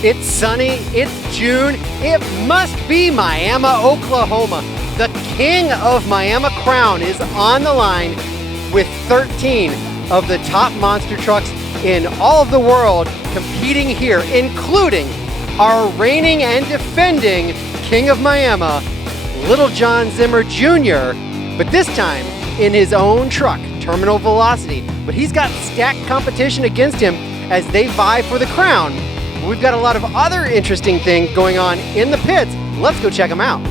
It's sunny, it's June, it must be Miami, Oklahoma. The king of Miami crown is on the line with 13 of the top monster trucks in all of the world competing here, including our reigning and defending king of Miami, Little John Zimmer Jr., but this time in his own truck, Terminal Velocity. But he's got stacked competition against him as they vie for the crown. We've got a lot of other interesting things going on in the pits. Let's go check them out.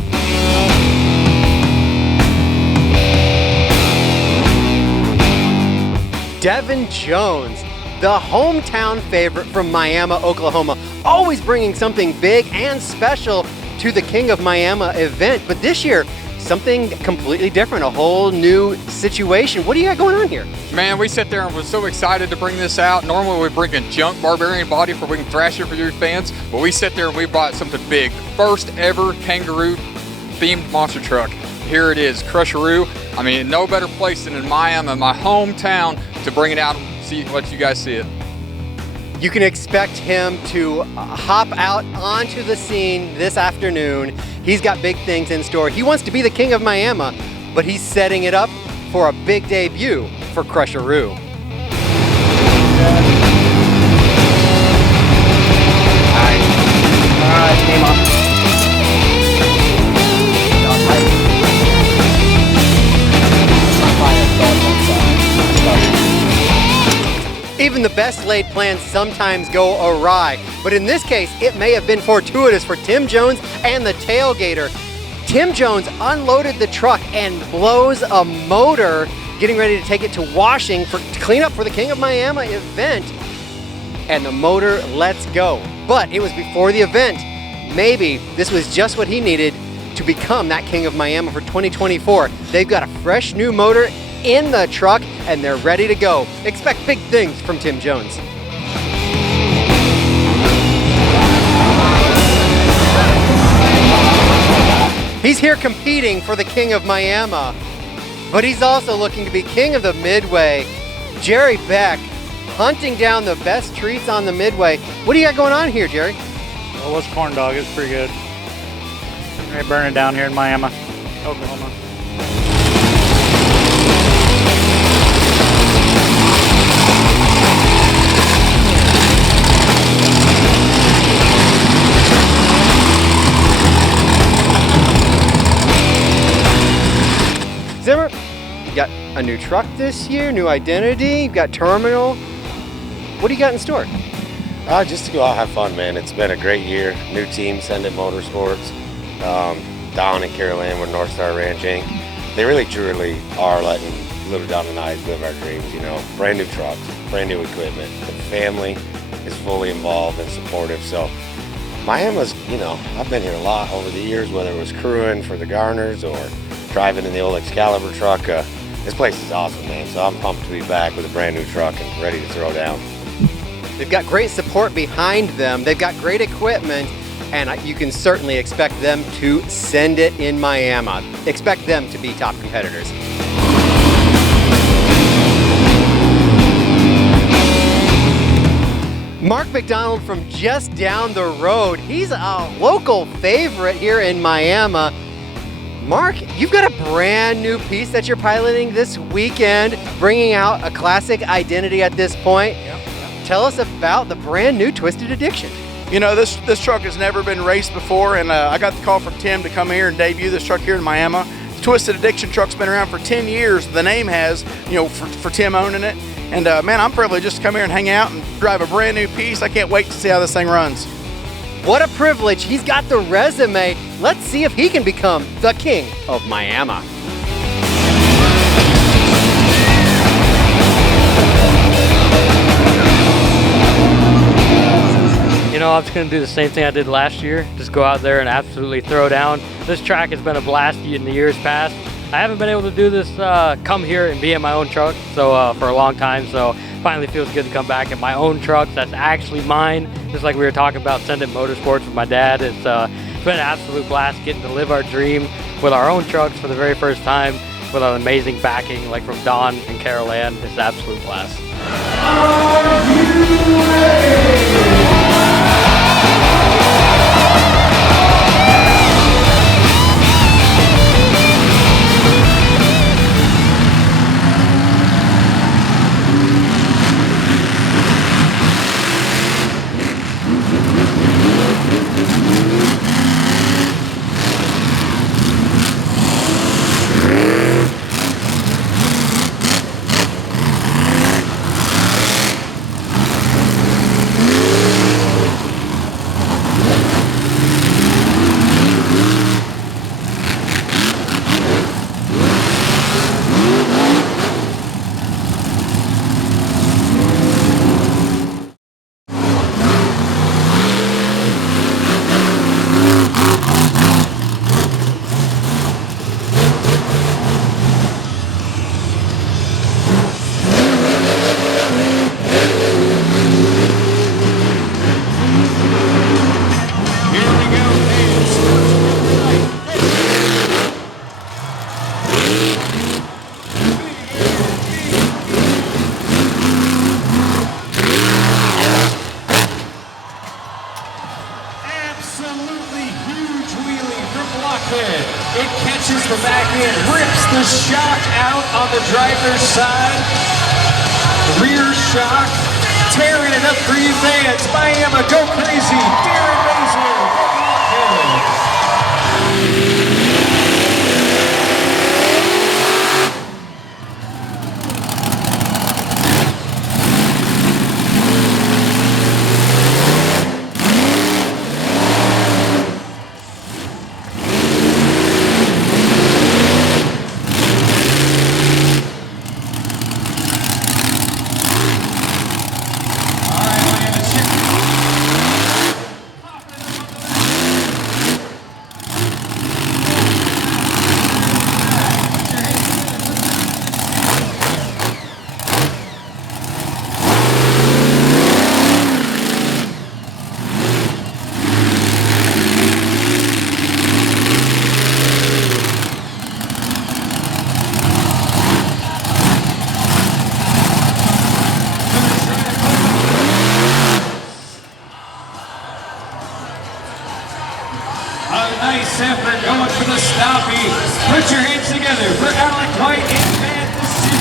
Devin Jones, the hometown favorite from Miami, Oklahoma, always bringing something big and special to the King of Miami event. But this year, something completely different, a whole new situation. What do you got going on here? Man, we sat there and was so excited to bring this out. Normally we bring a junk Barbarian body for we can thrash it for your fans, but we sat there and we brought something big. First ever kangaroo themed monster truck. Here it is, Crusheroo. I mean, no better place than in Miami, my hometown, to bring it out and let you guys see it. You can expect him to hop out onto the scene this afternoon. He's got big things in store. He wants to be the king of Miami, but he's setting it up for a big debut for Crusheroo. All right, game on. Even the best laid plans sometimes go awry, but in this case, it may have been fortuitous for Tim Jones and the tailgater. Tim Jones unloaded the truck and blows a motor, getting ready to take it to washing to clean up for the King of Miami event, and the motor lets go. But it was before the event. Maybe this was just what he needed to become that King of Miami for 2024. They've got a fresh new motor in the truck and they're ready to go. Expect big things from Tim Jones. He's here competing for the King of Miami, but he's also looking to be King of the Midway. Jerry Beck hunting down the best treats on the Midway. What do you got going on here, Jerry? Well, what's corn dog? It's pretty good. They burn it down here in Miami, Oklahoma. Zimmer, you got a new truck this year, new identity, you've got Terminal. What do you got in store? Just to go out and have fun, man. It's been a great year. New team, Send It Motorsports, Don and Carol Ann with North Star Ranch Inc. They really truly are letting Little Don and I live our dreams, you know. Brand new trucks, brand new equipment. The family is fully involved and supportive. So Miami's, you know, I've been here a lot over the years, whether it was crewing for the Garners or driving in the old Excalibur truck. This place is awesome, man. So I'm pumped to be back with a brand new truck and ready to throw down. They've got great support behind them. They've got great equipment, and you can certainly expect them to send it in Miami. Expect them to be top competitors. Mark McDonald from just down the road. He's a local favorite here in Miami. Mark, you've got a brand new piece that you're piloting this weekend, bringing out a classic identity at this point. Yep. Tell us about the brand new Twisted Addiction. You know, this truck has never been raced before, and I got the call from Tim to come here and debut this truck here in Miami. The Twisted Addiction truck's been around for 10 years. The name has, you know, for Tim owning it. And man, I'm privileged just to come here and hang out and drive a brand new piece. I can't wait to see how this thing runs. What a privilege. He's got the resume. Let's see if he can become the King of Miami. You know, I'm just going to do the same thing I did last year. Just go out there and absolutely throw down. This track has been a blast in the years past. I haven't been able to do this, come here and be in my own truck for a long time. So finally feels good to come back in my own truck. That's actually mine. Just like we were talking about Send It Motorsports with my dad. It's been an absolute blast getting to live our dream with our own trucks for the very first time with an amazing backing like from Don and Carol Ann. It's an absolute blast. Are you ready? It catches the back end, rips the shock out on the driver's side. Rear shock, tearing it up for you fans. Miami, go crazy. Darren Baszler, nice effort going for the stoppie. Put your hands together for Alec White in bad decision.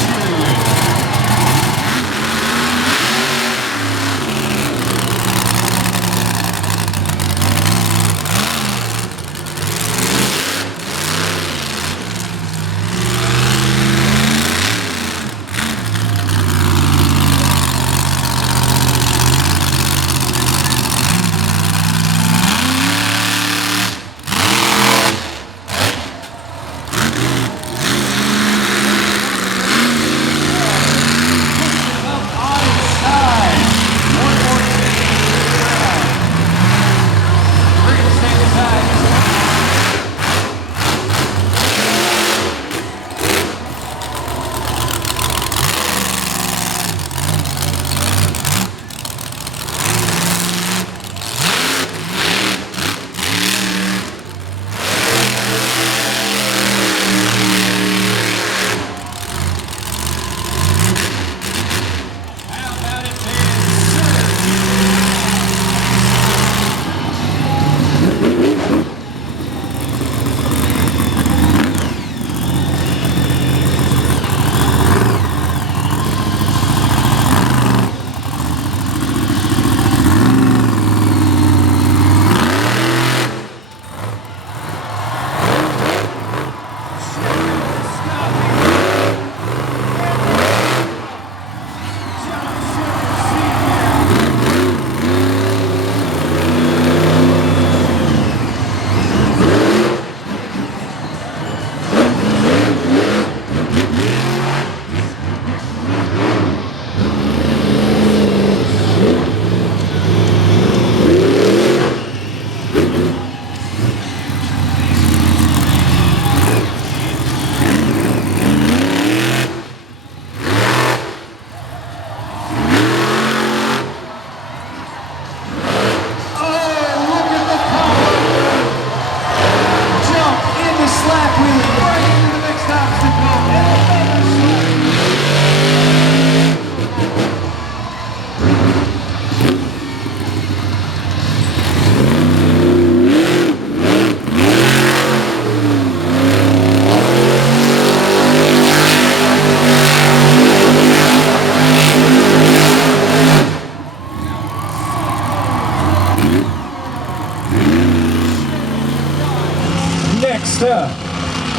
Next up,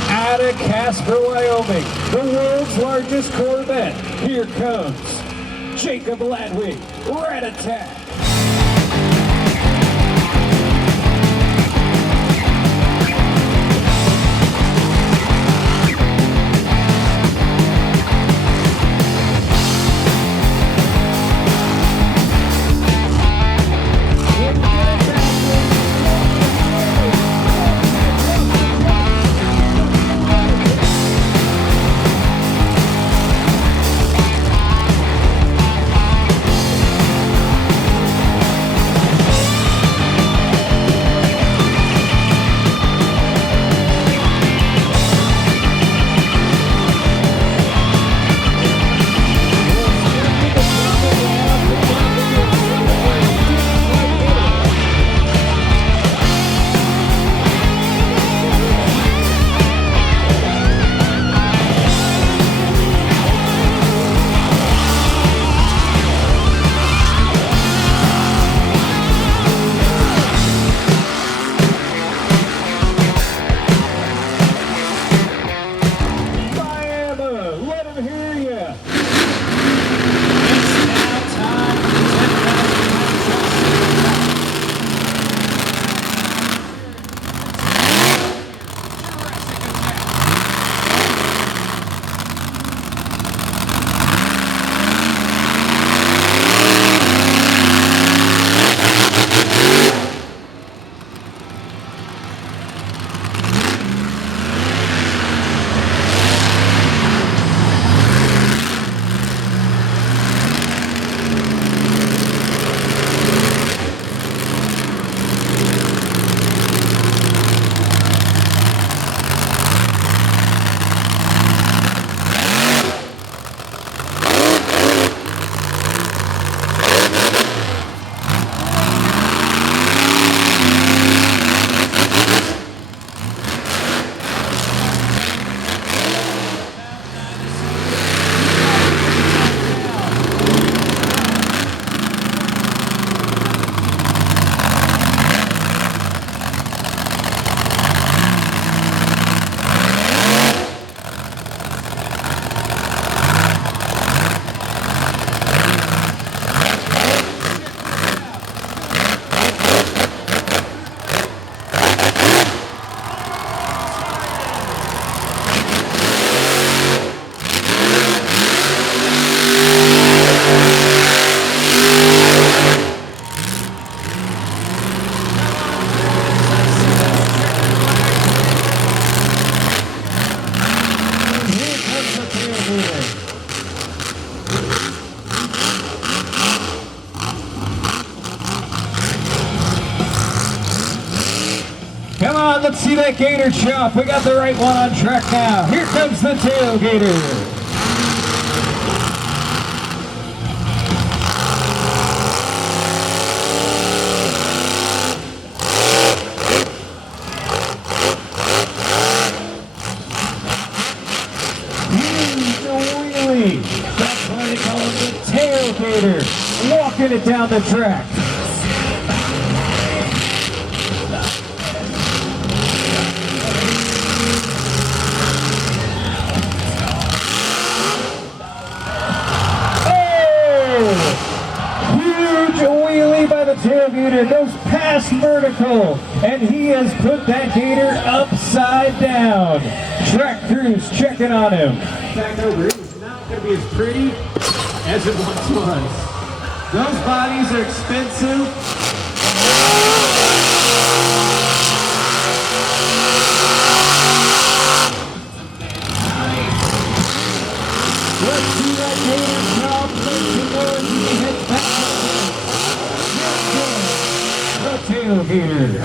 out of Casper, Wyoming, the world's largest Corvette. Here comes Jacob Ladwig, Rat Attack. Come on, let's see that gator chop. We got the right one on track now. Here comes the tailgater. That's why they call him the tailgater. Walking it down the track. Oh! Huge wheelie by the tailgater. Goes past vertical. And he has put that gator upside down. Track crews checking on him. Back over. Going to be as pretty as it once was. Those bodies are expensive. Let's see that gator chop. Make some noise. You can head back. The tailgater.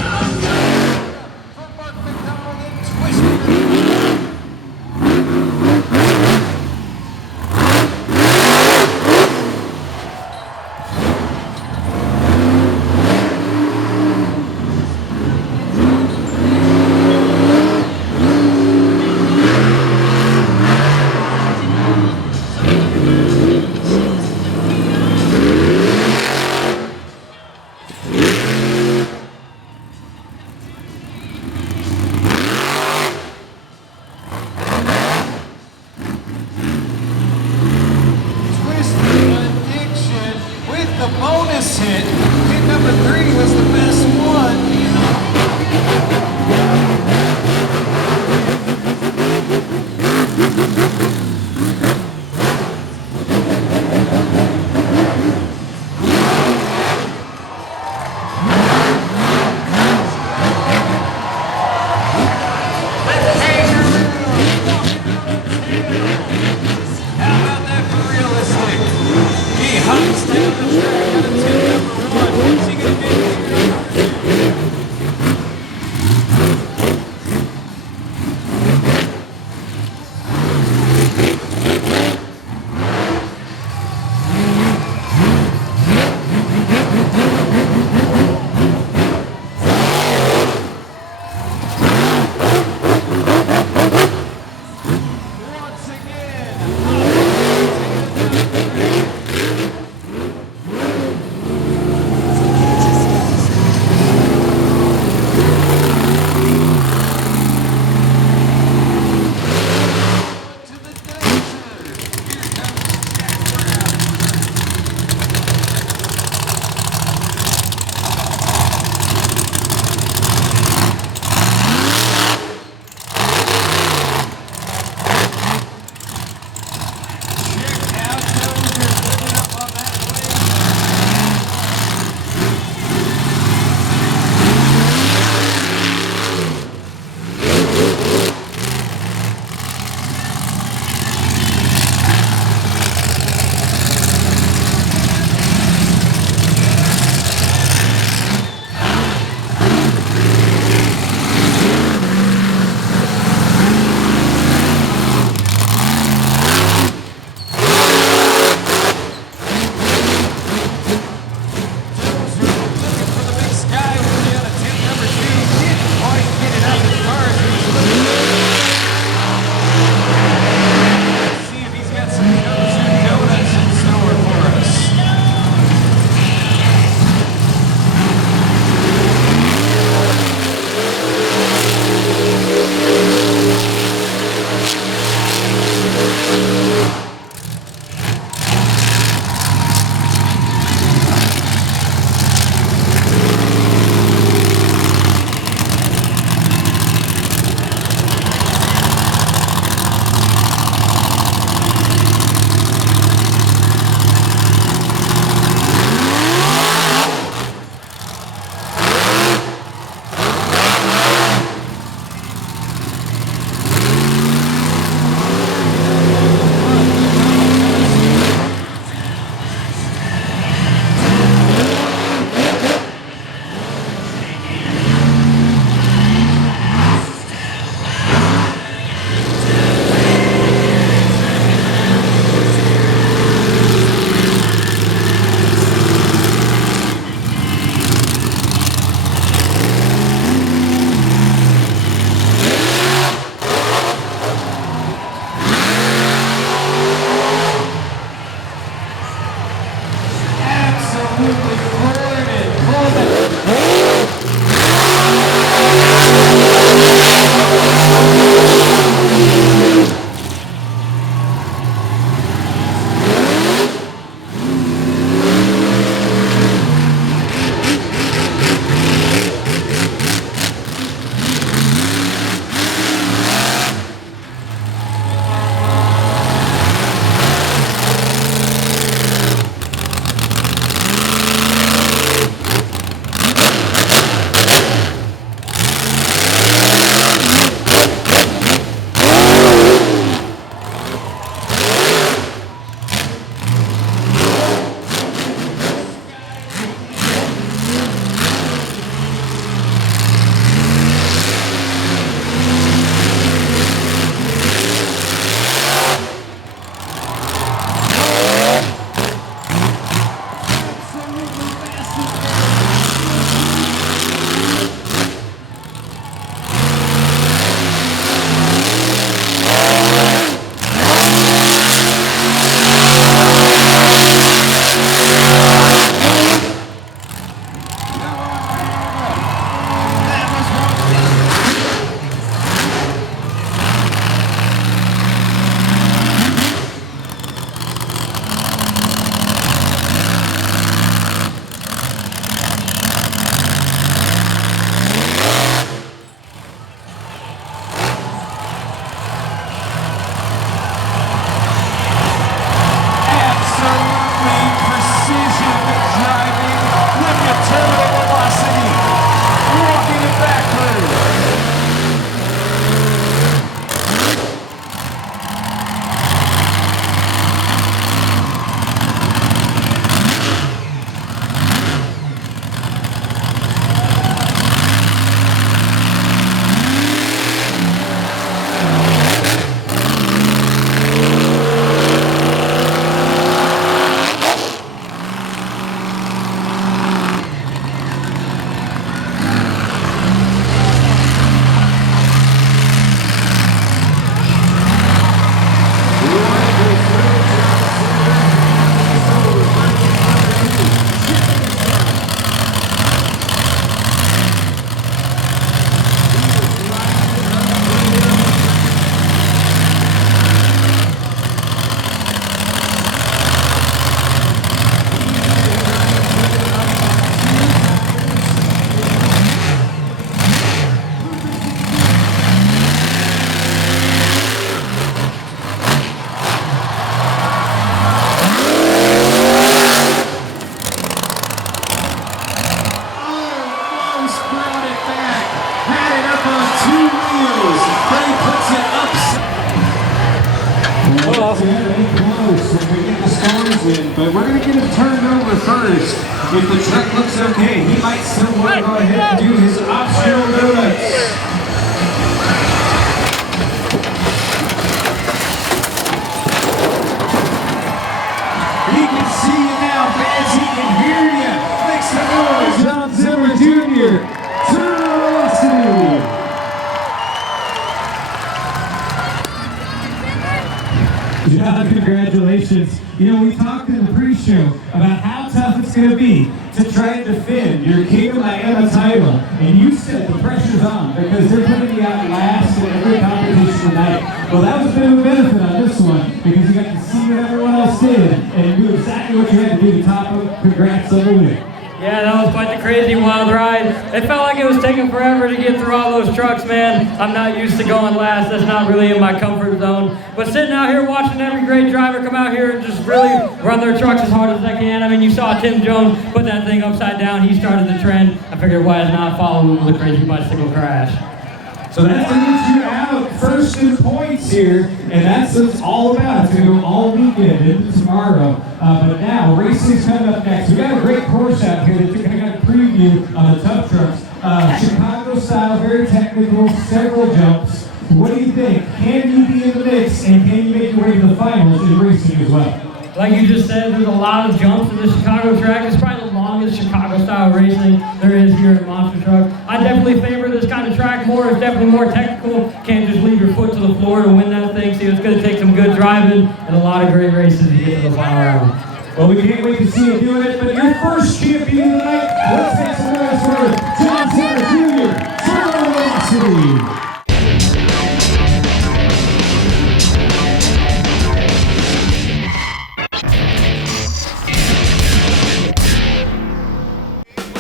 back, had it up on 2 wheels, but he puts it up. Well, yeah, ain't close if we get the stars in, but we're going to get him turned over first. If the truck looks okay, he might still want to go ahead and do his optional donuts. He can see you now, fans. He can hear you. Make some noise, John Zimmer Jr. Velocity. John, congratulations. You know, we talked in the pre-show about how tough it's going to be to try and defend your King of Miami title. And you said the pressure's on because they're putting you out last in every competition tonight. Well, that was a bit of a benefit on this one because you got to see what everyone else did and do exactly what you had to do to top them. Congrats on the win. Yeah, that was quite the crazy wild ride. It felt like it was taking forever to get through all those trucks, man. I'm not used to going last. That's not really in my comfort zone. But sitting out here watching every great driver come out here and just really run their trucks as hard as they can. I mean, you saw Tim Jones put that thing upside down. He started the trend. I figured why not follow him with a crazy bicycle crash. So that's going to get you out first in points here, and that's what it's all about. It's going to go all weekend into tomorrow. But now, racing's coming up next. We got a great course out here that you're going to get a preview on the tough trucks. Chicago style, very technical, several jumps. What do you think? Can you be in the mix, and can you make your way to the finals in racing as well? Like you just said, there's a lot of jumps in the Chicago track. It's probably the longest Chicago-style racing there is here at Monster Truck. I definitely favor this kind of track more. It's definitely more technical. Can't just leave your foot to the floor to win that thing. So it's going to take some good driving and a lot of great races to get to the final round. Well, we can't wait to see you doing it. But your first champion of the night, let's make some noise for John Zimmer Jr. Velocity.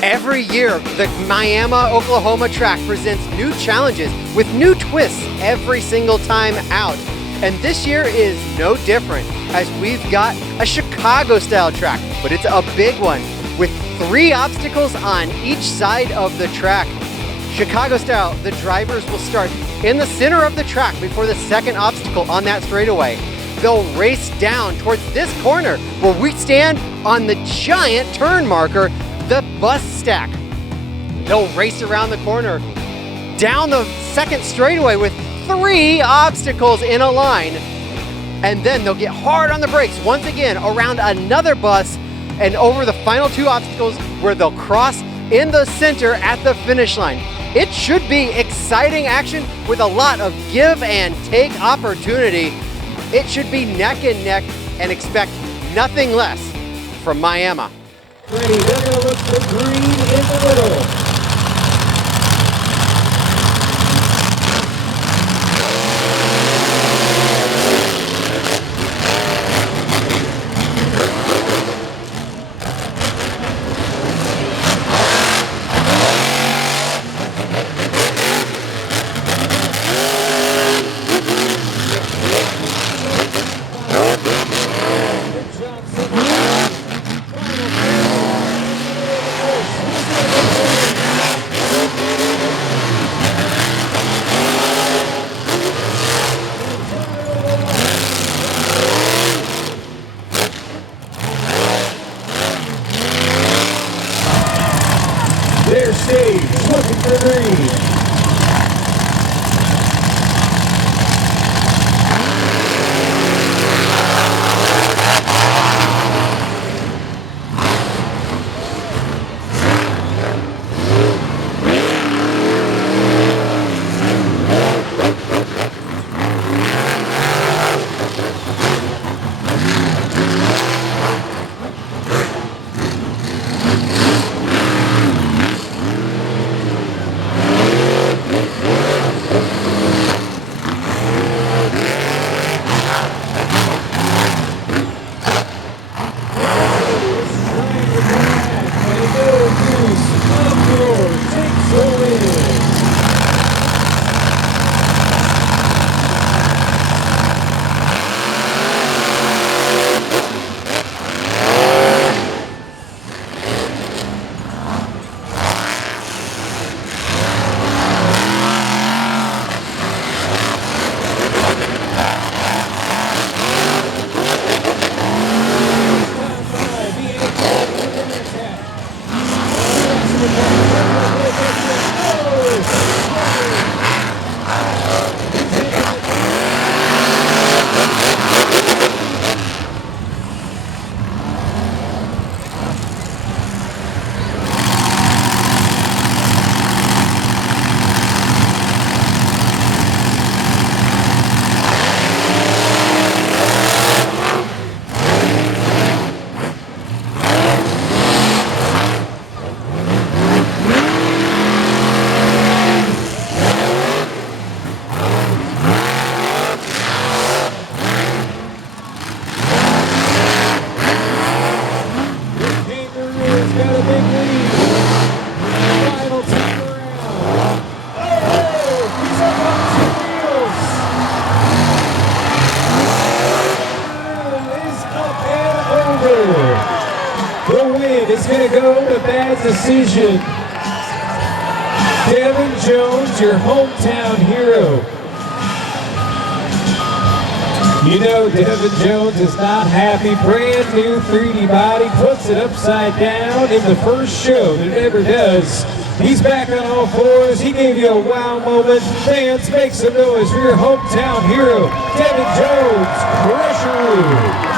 Every year, the Miami, Oklahoma track presents new challenges with new twists every single time out. And this year is no different, as we've got a Chicago-style track, but it's a big one with 3 obstacles on each side of the track. Chicago-style, the drivers will start in the center of the track before the second obstacle on that straightaway. They'll race down towards this corner where we stand on the giant turn marker, the bus stack. They'll race around the corner, down the second straightaway with 3 obstacles in a line, and then they'll get hard on the brakes once again around another bus and over the final 2 obstacles where they'll cross in the center at the finish line. It should be exciting action with a lot of give and take opportunity. It should be neck and neck, and expect nothing less from Miami. Ready, they're going to look for green in the middle. Their stage, looking for green. Decision. Devin Jones, your hometown hero. You know Devin Jones is not happy. Brand new 3D body, puts it upside down in the first show that it ever does. He's back on all fours. He gave you a wow moment. Fans, make some noise for your hometown hero, Devin Jones, Crusheroo.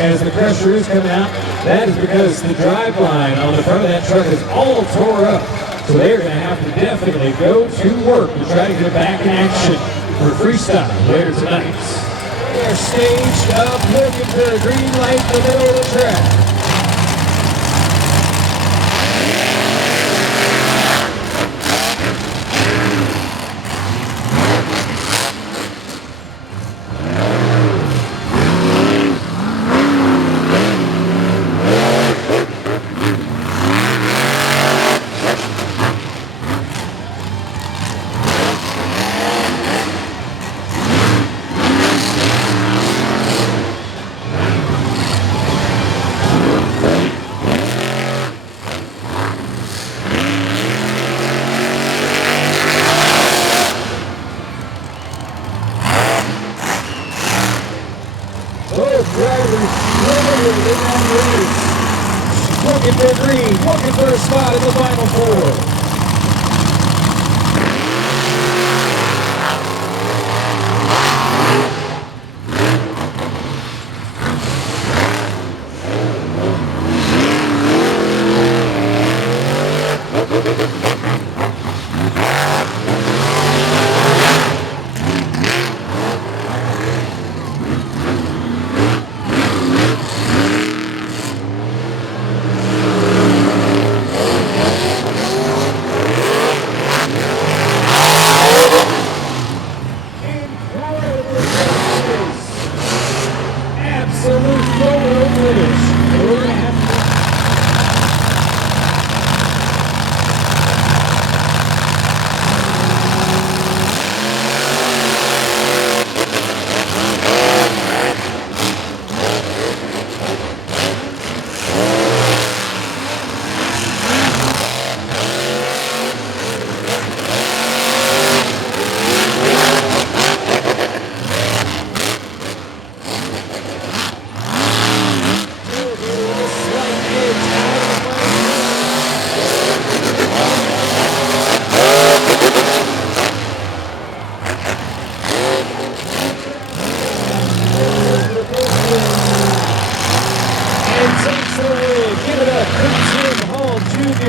As the Crusheroos come out, that is because the drive line on the front of that truck is all tore up. So they're going to have to definitely go to work to try to get it back in action for freestyle later tonight. They are staged up, looking for a green light in the middle of the track. Looking for green, looking for a spot in the final four.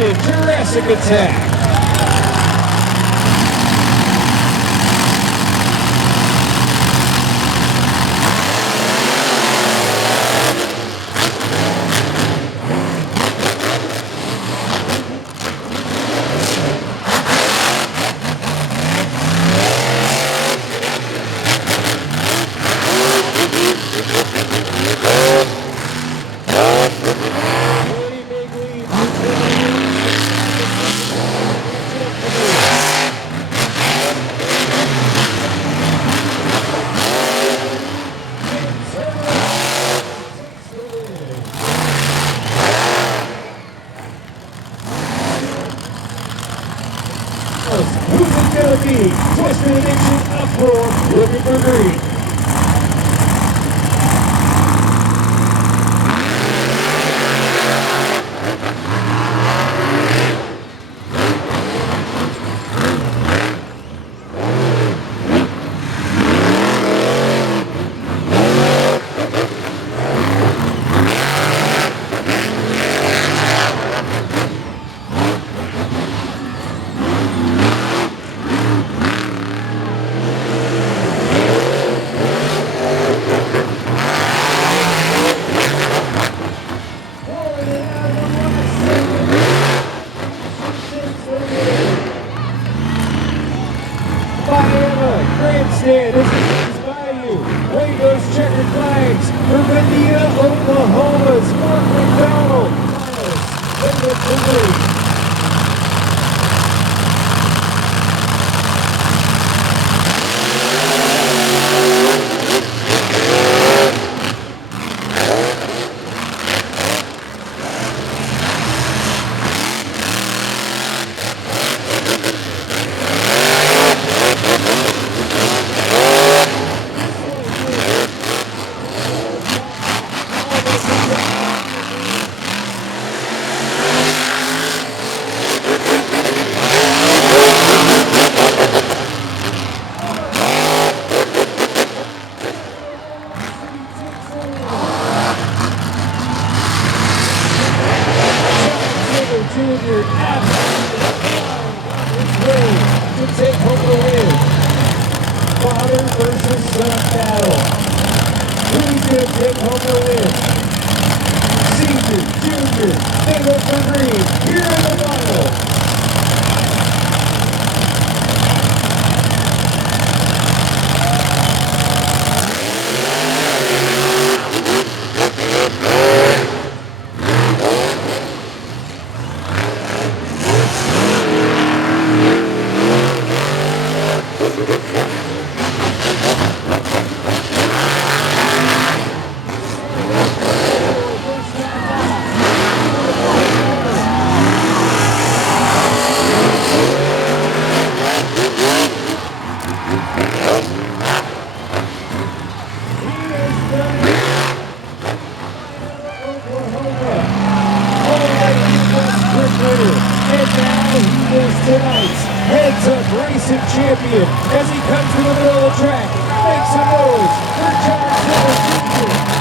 Jurassic Attack. Who's it gonna be? Twisted Addiction, Uproar, looking for green. Junior absolutely on his way to take home the win. Father versus son battle. Who's going to take home the win? Senior, junior, they look for green. Here in the final. Tonight's heads-up racing champion as he comes to the middle of the track. Make some noise for John Jr.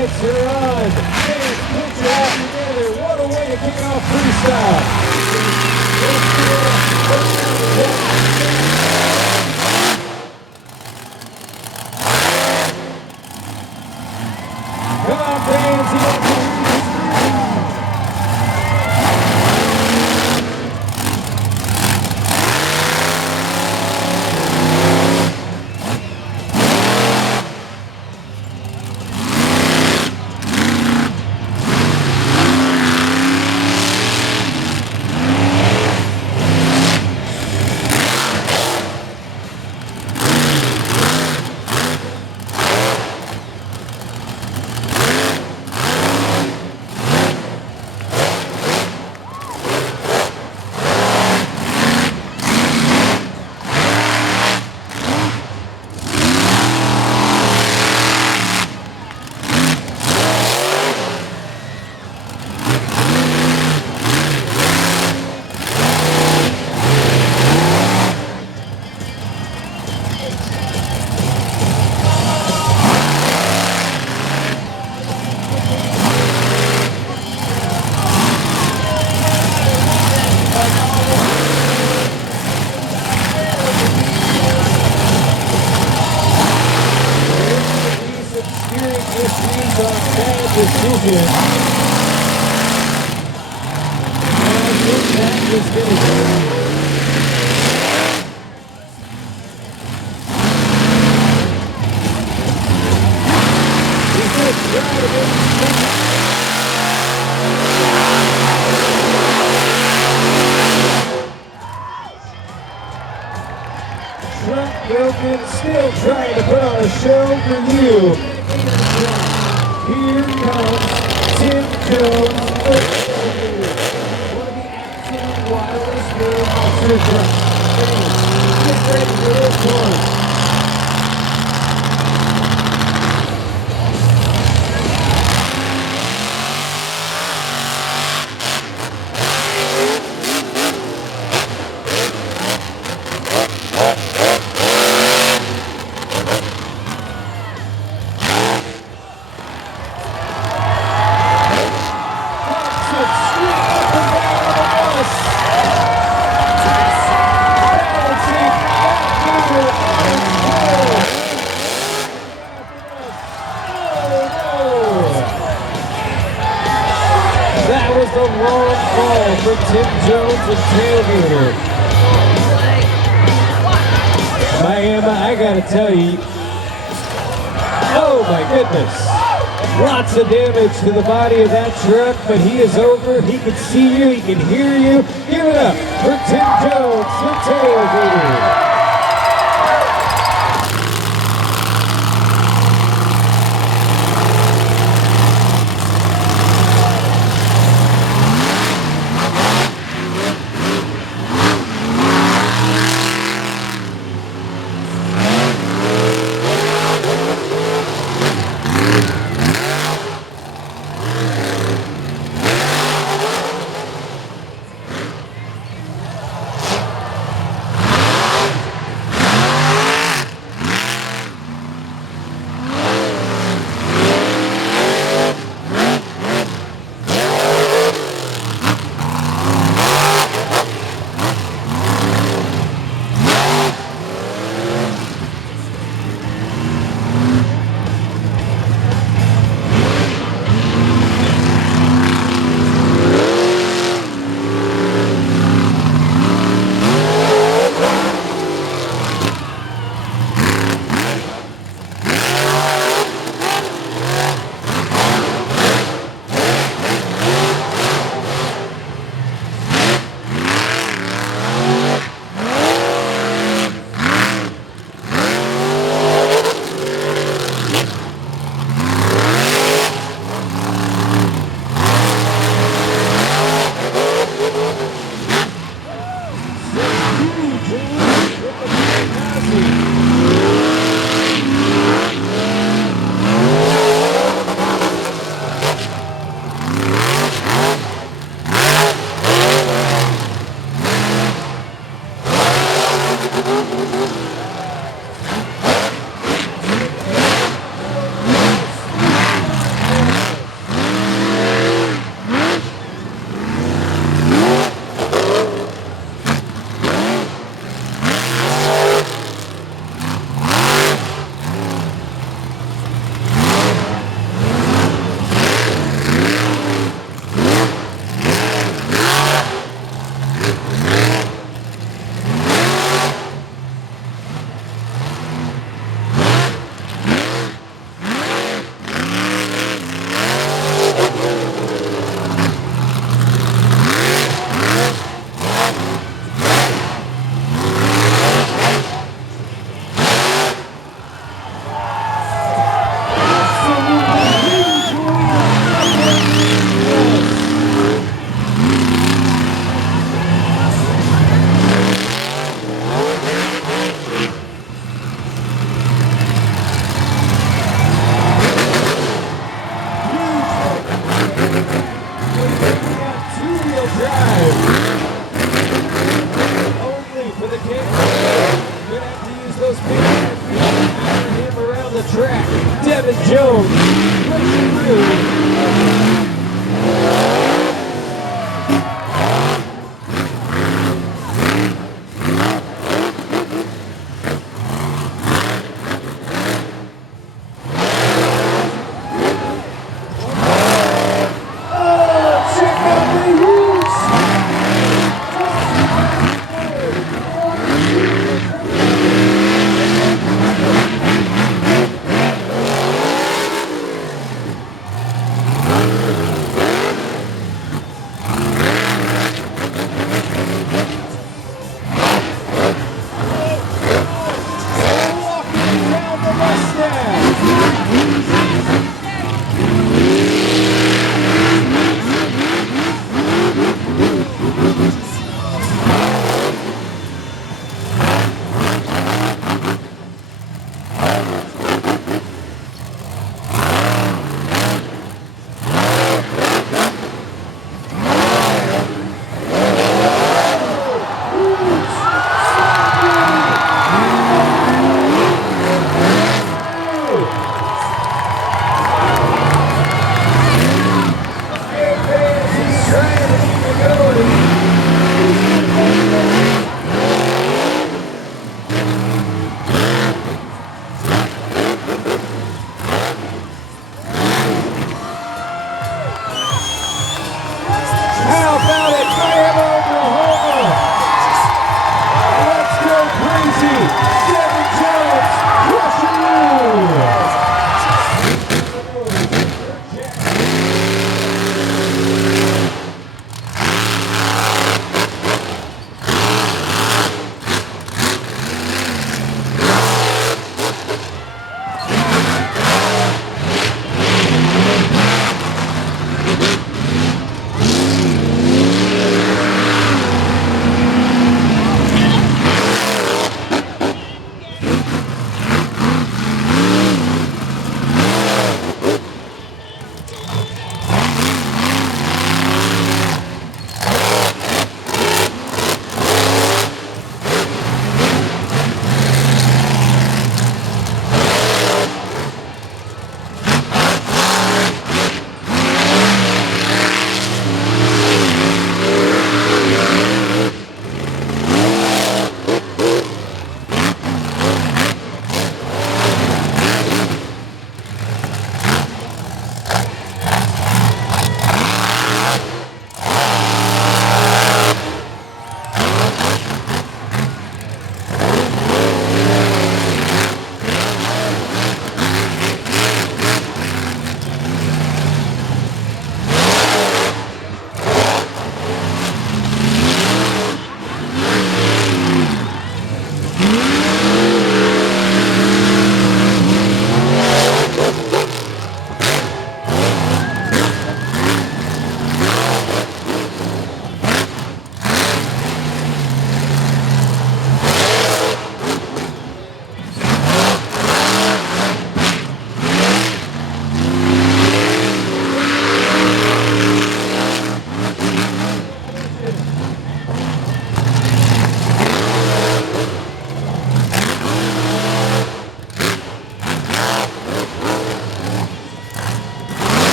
lights are on. Fans, put your hands together. What a way to kick off freestyle. decision. I think that is going to go. He's going to try to get Truck broken, still trying to put on a show for you. Here comes Tim Jones. One of the absolute wildest new monster trucks. Get ready for this one. For Tim Jones and tailgater. Miami, I gotta tell you, oh my goodness, lots of damage to the body of that truck, but he is over. He can see you, he can hear you. Give it up for Tim Jones, the tailgater.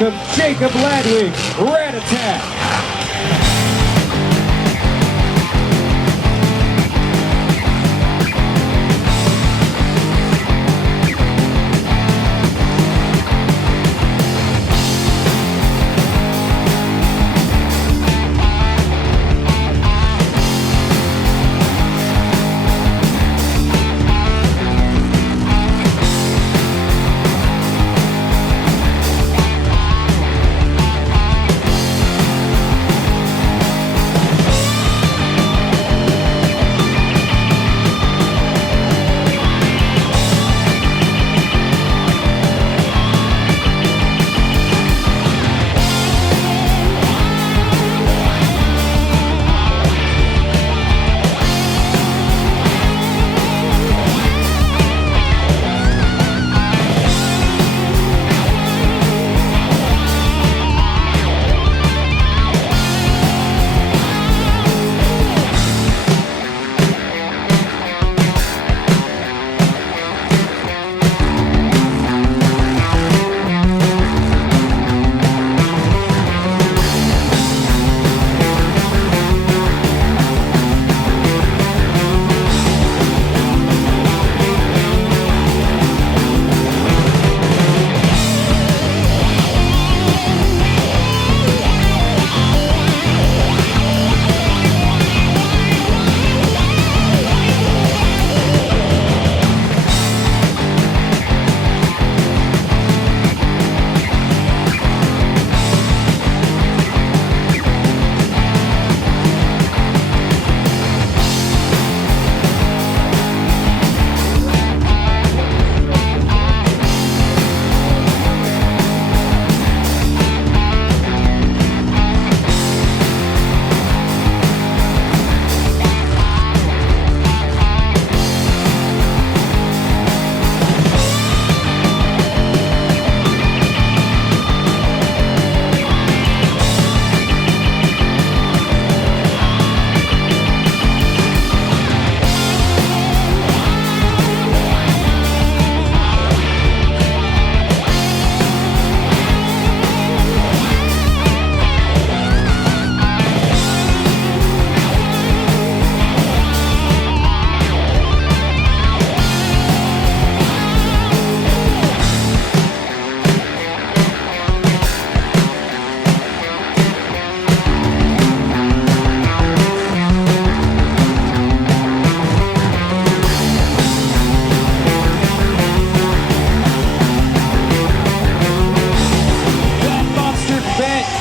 welcome Jacob Ladwig, Rat Attack.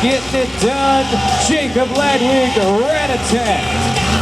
Getting it done, Jacob Ladwig, Rat Attack.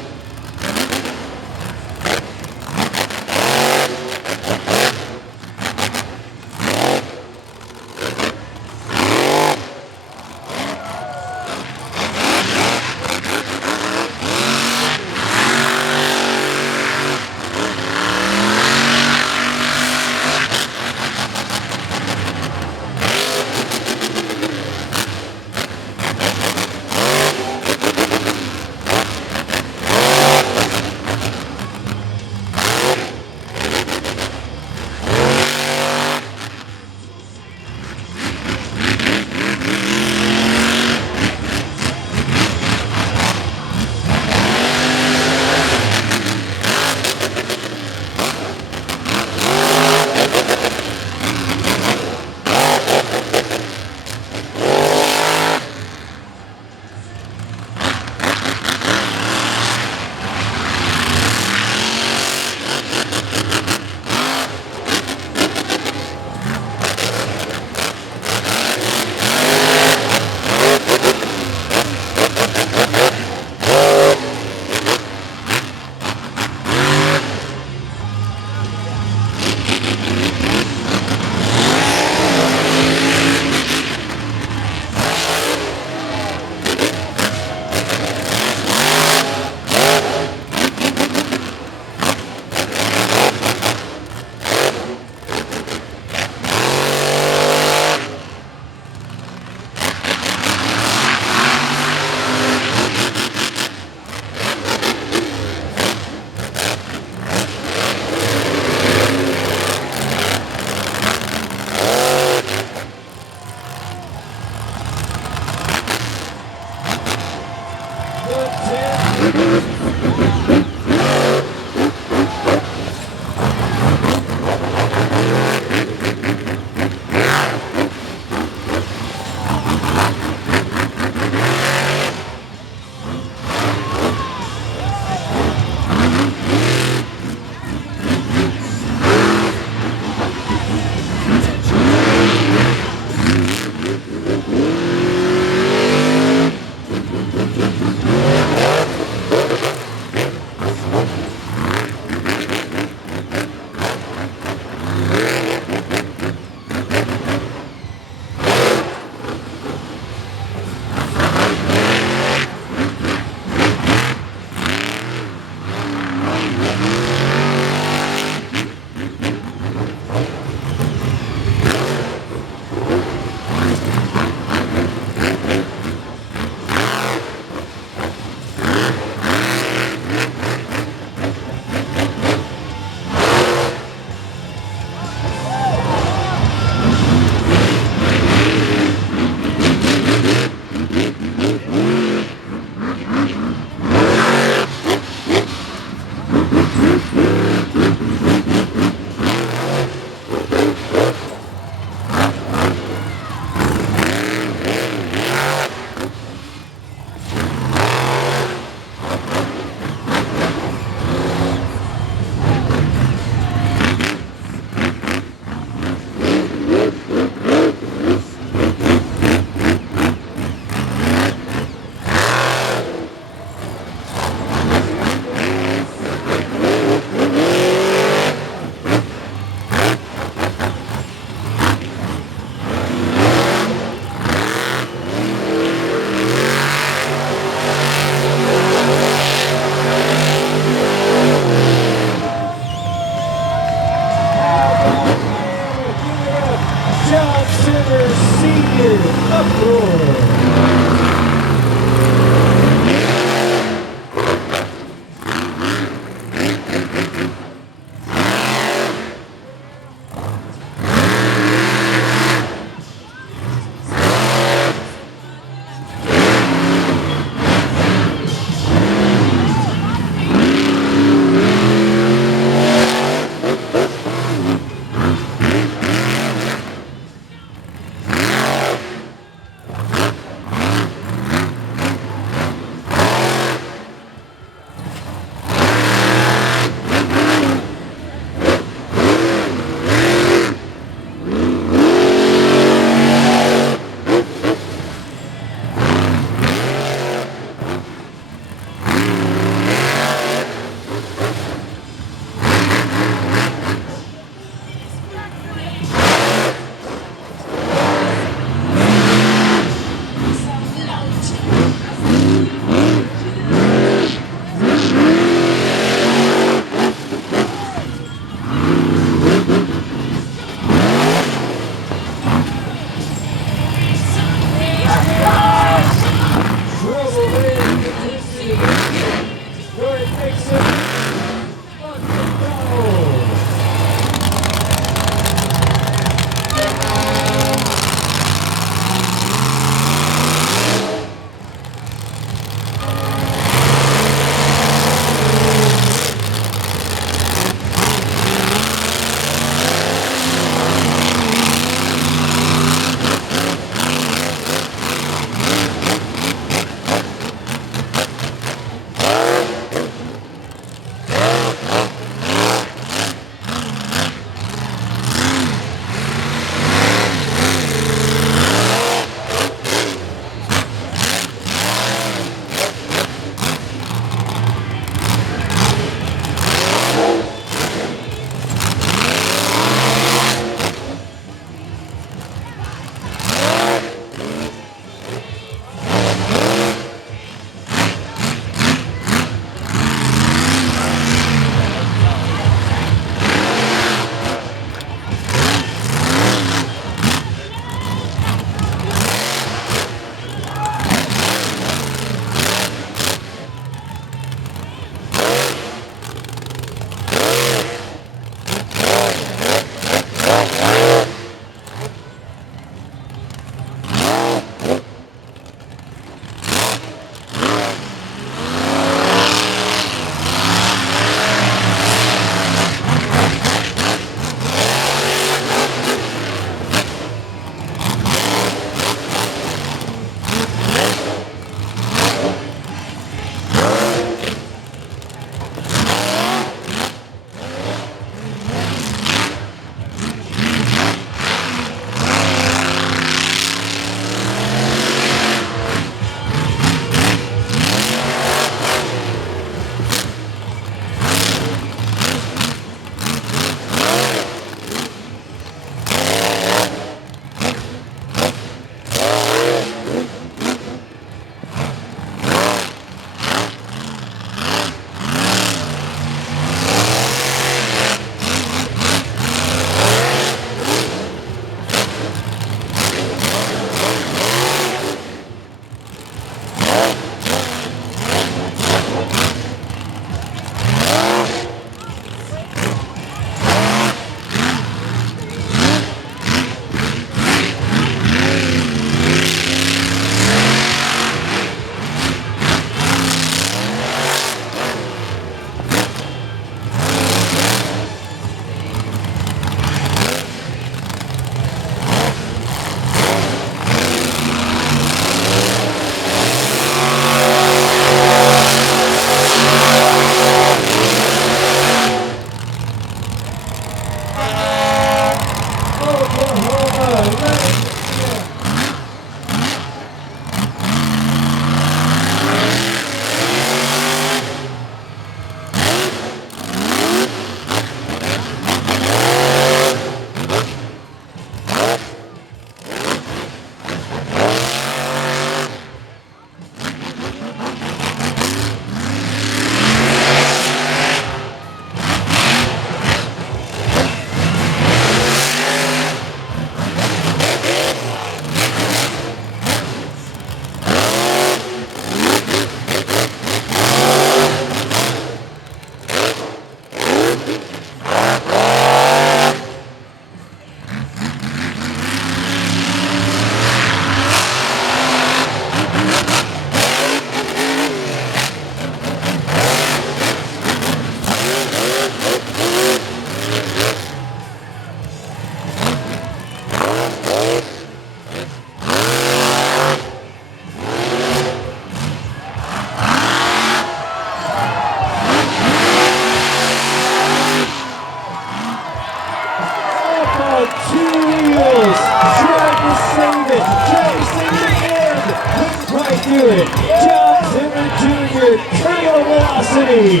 Good. John Zimmer Jr. Trail Velocity.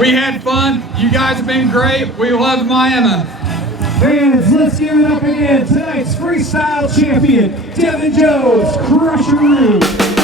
We had fun. You guys have been great. We love Miami. Fans, let's give it up again. Tonight's freestyle champion, Devin Jones, Crusher Roo.